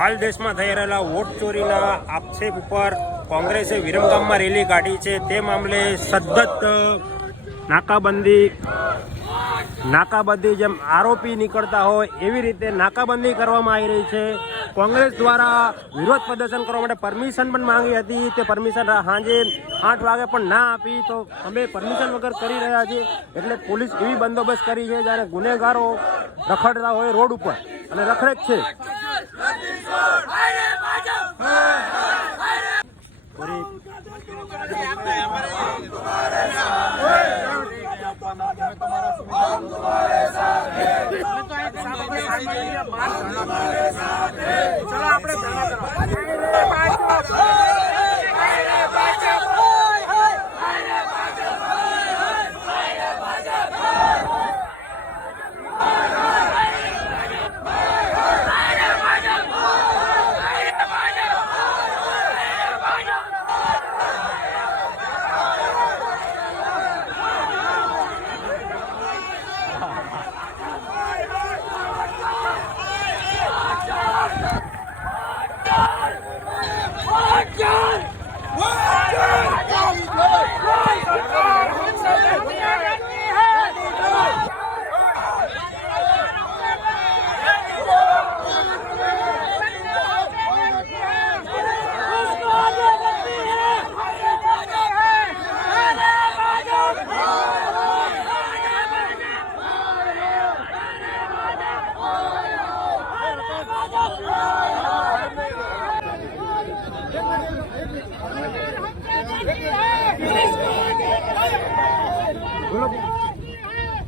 હાલ દેશમાં થઈ રહેલા વોટ ચોરીના આક્ષેપ ઉપર કોંગ્રેસે વિરમગામમાં રેલી કાઢી છે। તે મામલે સતત નાકાબંધી જેમ આરોપી નીકળતા હોય એવી રીતે નાકાબંધી કરવામાં આવી રહી છે। કોંગ્રેસ દ્વારા વિરોધ પ્રદર્શન કરવા માટે પરમિશન પણ માંગી હતી। તે પરમિશન સાંજે 8 વાગે પણ ના આપી, તો અમે પરમિશન વગર કરી રહ્યા છીએ। એટલે પોલીસ એવી બંદોબસ્ત કરી છે જ્યારે ગુનેગારો રખડતા હોય રોડ ઉપર અને રખડે જ છે।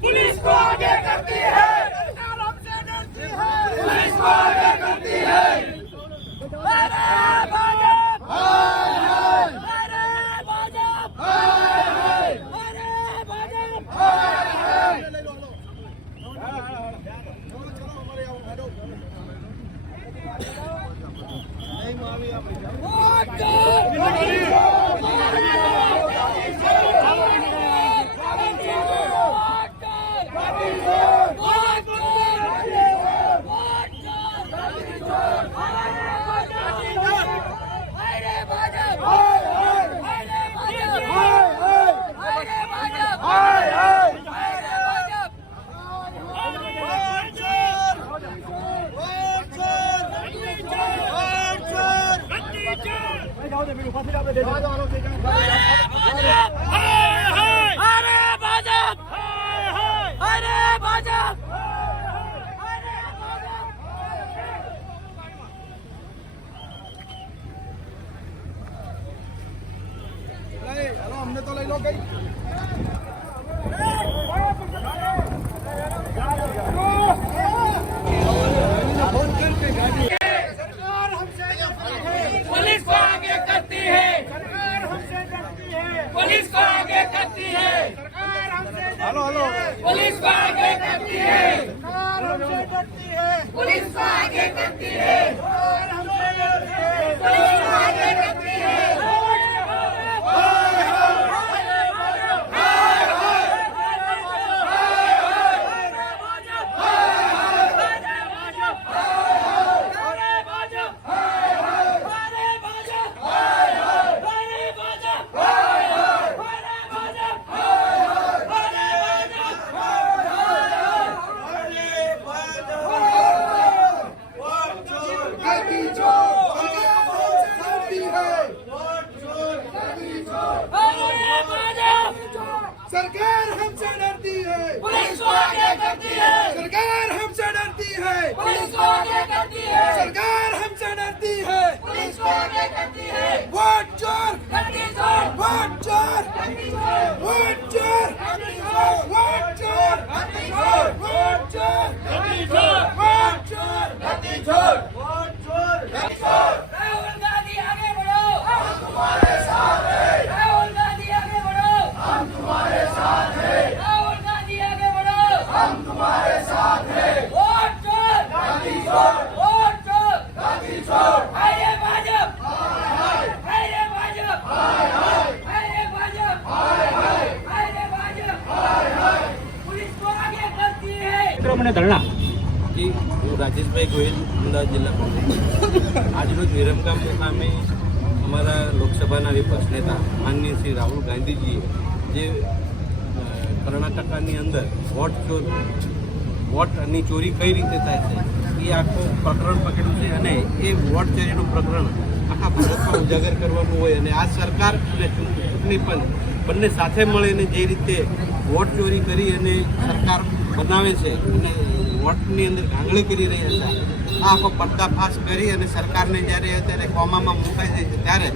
पुलिस को आगे करती है, हमसे डरती है, पुलिस को आगे करती है। अरे भाजपा, अरे भाजपा, अरे भाजपा। हमने तो ले लो गई। पुलिस को आगे करती है, पुलिस को आगे करती है, पुलिस को आगे करती है, पुलिस को आगे करती है, पुलिस को आगे करती है। सरकार हमसे डरती है, पुलिस को आगे करती है, सरकार हमसे डरती है, पुलिस को आगे करती है, सरकार हमसे डरती है, पुलिस को आगे करती है। वोट चोर, वोट चोर, वोट चोर, वोट चोर, वोट चोर, वोट चोर, वोट चोर। राहुल गांधी आगे बढ़ो, हम तुम्हारे साथ हैं। राहुल गांधी आगे बढ़ो, हम तुम्हारे साथ हैं। राहुल गांधी आगे बढ़ो, हम तुम्हारे साथ हैं। वोट चोर, वोट રમેશભાઈ ગોહિલ, અમદાવાદ જિલ્લા કોંગ્રેસ. આજરોજ વિરમગામ મુકામે અમારા લોકસભાના વિપક્ષ નેતા માનનીય શ્રી રાહુલ ગાંધીજીએ જે કર્ણાટકની અંદર વોટની ચોરી કઈ રીતે થાય છે એ આખું પ્રકરણ પકડ્યું છે અને એ વોટ ચોરીનું પ્રકરણ આખા ભારતમાં ઉજાગર કરવાનું હોય અને આ સરકાર અને ચૂંટણી પંચ બંને સાથે મળીને જે રીતે વોટ ચોરી કરી અને સરકાર બનાવે છે અને વોટની અંદર ગાંગળી કરી રહ્યા છે, આ આખો પર્દાફાશ કરી અને સરકારને જ્યારે અત્યારે કોમામાં મુકાઈ જાય છે ત્યારે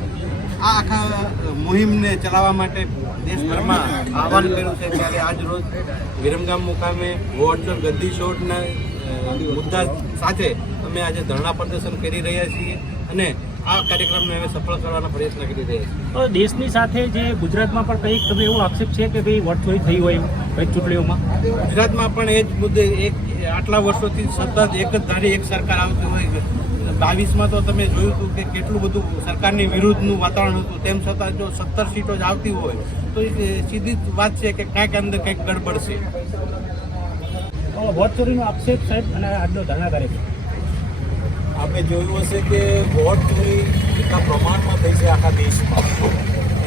આ આખા મુહિમને ચલાવવા માટે દેશભરમાં આહવાન કર્યું છે. ત્યારે આજ રોજ વિરમગામ મુકામે વોટ ચોર ગદ્દી ચોરના મુદ્દા સાથે અમે આજે ધરણા પ્રદર્શન કરી રહ્યા છીએ અને આ કાર્યક્રમને અમે સફળ કરવાનો પ્રયત્ન કરી રહ્યા છીએ. તો દેશની સાથે જે ગુજરાતમાં પણ કંઈક તમે એવો આક્ષેપ છે કે ભાઈ વોટ ચોરી થઈ હોય કંઈક ચૂંટણીઓમાં? ગુજરાતમાં પણ એ જ મુદ્દે આટલા વર્ષોથી સતત એક જ ધારી એક સરકાર આવતી હોય. 22માં તો તમે જોયું હતું કે કેટલું બધું સરકારની વિરુદ્ધનું વાતાવરણ હતું, તેમ છતાં જો 17 સીટો જ આવતી હોય તો એ સીધી જ વાત છે કે ક્યાંક અંદર કંઈક ગડબડ છે. વોટ ચોરીનો આક્ષેપ સાહેબ અને આજનો ધરણા કાર્યક્રમ આપણે જોયું હશે કે વોટ ચોરી એટલા પ્રમાણમાં થઈ છે આખા દેશમાં.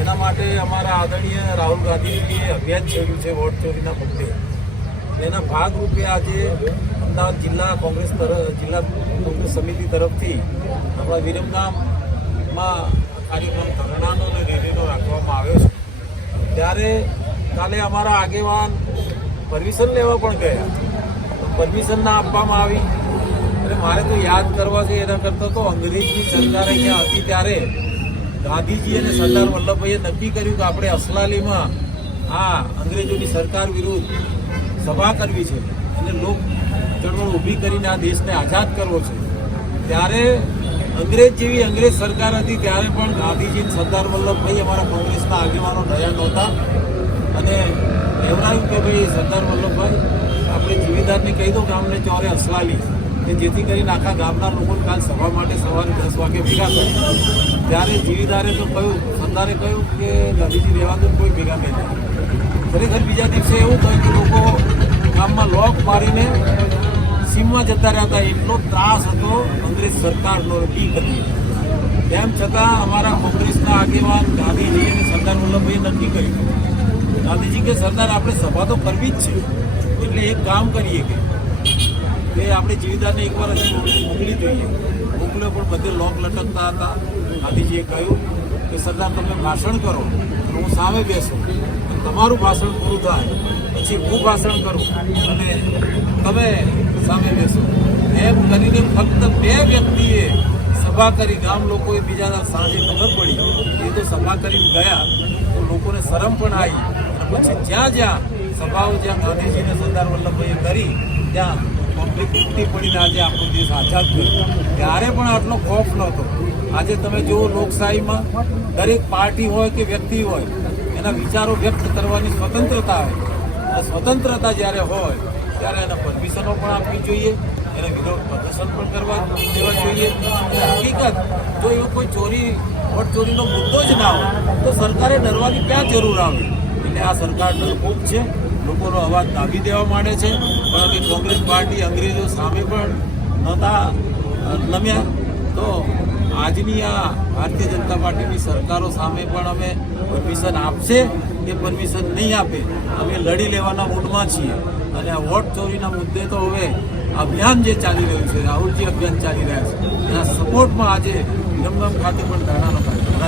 એના માટે અમારા આદરણીય રાહુલ ગાંધીજીએ અભિયાન છેડ્યું છે વોટ ચોરીના મુદ્દે. એના ભાગરૂપે આજે અમદાવાદ જિલ્લા કોંગ્રેસ સમિતિ તરફથી આપણા વિરમગામમાં કાર્યક્રમ ધરણાનો અને રેલીનો રાખવામાં આવ્યો છે. ત્યારે કાલે અમારા આગેવાન પરમિશન લેવા પણ ગયા, પરમિશન ના આપવામાં આવી. અને મારે તો યાદ કરવા છે એના કરતાં તો અંગ્રેજની સરકાર અહીંયા હતી ત્યારે ગાંધીજી અને સરદાર વલ્લભભાઈએ નક્કી કર્યું કે આપણે અસલાલીમાં આ અંગ્રેજોની સરકાર વિરુદ્ધ સભા કરવી છે અને લોક ચળવળ ઊભી કરીને આ દેશને આઝાદ કરવો છે. ત્યારે અંગ્રેજ સરકાર હતી ત્યારે પણ ગાંધીજી અને સરદાર વલ્લભભાઈ અમારા કોંગ્રેસના આગેવાનો રહ્યા નહોતા અને કહેવડાયું કે ભાઈ સરદાર વલ્લભભાઈ આપણે જીવીદારને કહી દો કે અમને ચોરે અસલાલી કે જેથી કરીને આખા ગામના લોકો કાલ સભા માટે સવારે 10 વાગે ભેગા કરે. ત્યારે જીવીદારે તો કહ્યું, સરદારે કહ્યું કે ગાંધીજી રહેવા દો, કોઈ ભેગા નહીં થાય. ખરેખર બીજા દિવસે એવું થયું કે લોકો ગામમાં લોક મારીને સીમમાં જતા રહ્યા હતા. એટલો ત્રાસ હતો અંગ્રેજ સરકારનો, ટીક હતી. તેમ છતાં અમારા કોંગ્રેસના આગેવાન ગાંધીજી અને સરદાર વલ્લભભાઈએ નક્કી કર્યું. ગાંધીજી કે સરદાર આપણે સભા તો કરવી જ છે, એટલે એક કામ કરીએ કે આપણે જીવીદારને એકવાર હજી મોકલી જોઈએ. મોકલ્યો પણ બધે લોક લટકતા હતા. ગાંધીજીએ કહ્યું કે સરદાર તમે ભાષણ કરો અને હું સામે બેસું, તમારું ભાષણ પૂરું થાય પછી હું ભાષણ કરું અને તમે સામે બેસો. એમ કરીને ફક્ત 2 વ્યક્તિએ સભા કરી. ગામ લોકોએ બીજા સાંજે ખબર પડી એ તો સભા કરીને ગયા તો લોકોને શરમ પણ આવી. અને પછી જ્યાં સભાઓ જ્યાં ગાંધીજી અને સરદાર વલ્લભભાઈએ કરી ત્યાં પબ્લિક તૂટી પડીને આજે આપણો દેશ આઝાદ કર્યો. ત્યારે પણ આટલો ખોફ નહોતો. આજે તમે જુઓ લોકશાહીમાં દરેક પાર્ટી હોય કે વ્યક્તિ હોય એના વિચારો વ્યક્ત કરવાની સ્વતંત્રતા હોય. અને સ્વતંત્રતા જ્યારે હોય ત્યારે એના પરમિશનો પણ આપવી જોઈએ, એને વિરોધ પ્રદર્શન પણ કરવા દેવા જોઈએ. હકીકત જો એવો કોઈ વોટ ચોરીનો મુદ્દો જ ના હોય તો સરકારે ડરવાની ક્યાં જરૂર આવે? એટલે આ સરકાર ડરપોક છે, લોકોનો અવાજ દાબી દેવા માંડે છે. પણ અમે કોંગ્રેસ પાર્ટી અંગ્રેજો સામે પણ નહોતા નમ્યા, તો આજની આ ભારતીય જનતા પાર્ટીની સરકારો સામે પણ અમે પરમિશન આપશે કે પરમિશન નહીં આપે અમે લડી લેવાના મૂડમાં છીએ. અને આ વોટ ચોરીના મુદ્દે તો હવે અભિયાન જે ચાલી રહ્યું છે, રાહુલજી અભિયાન ચાલી રહ્યા છે, એના સપોર્ટમાં આજે વિરમગામ ખાતે પણ ધરણાનો કાર્યક્રમ